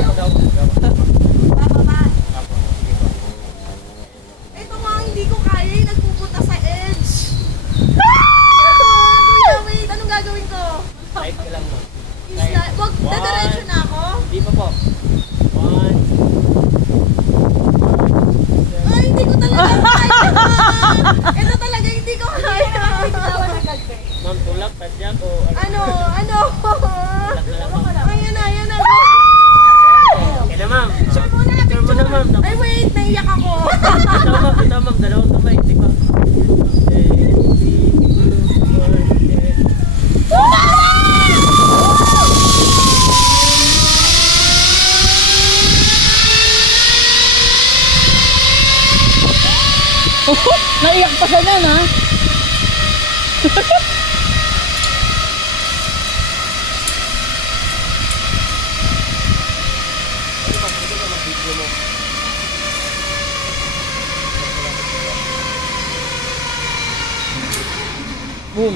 Bababa. Ito nga hindi ko kaya, nagpupunta sa edge. Kuya, wait, anong gagawin ko? Type ka lang mo. Wag, dadiretso na ako? Hindi pa po. 1. Ay, hindi ko talaga kaya. Ito talaga hindi ko kaya. Ma'am, tulak, tadyak o Ano? tulak na lang ma'am. Ayan na. Okay na ma'am. Picture muna, Picture mo na ma'am. Ay, wait, naiyak ako. Ito ma'am, dalawang kamay. Tika. Okay, 3, 2, 1, Naiyak pa siya dyan, ha? Video mo.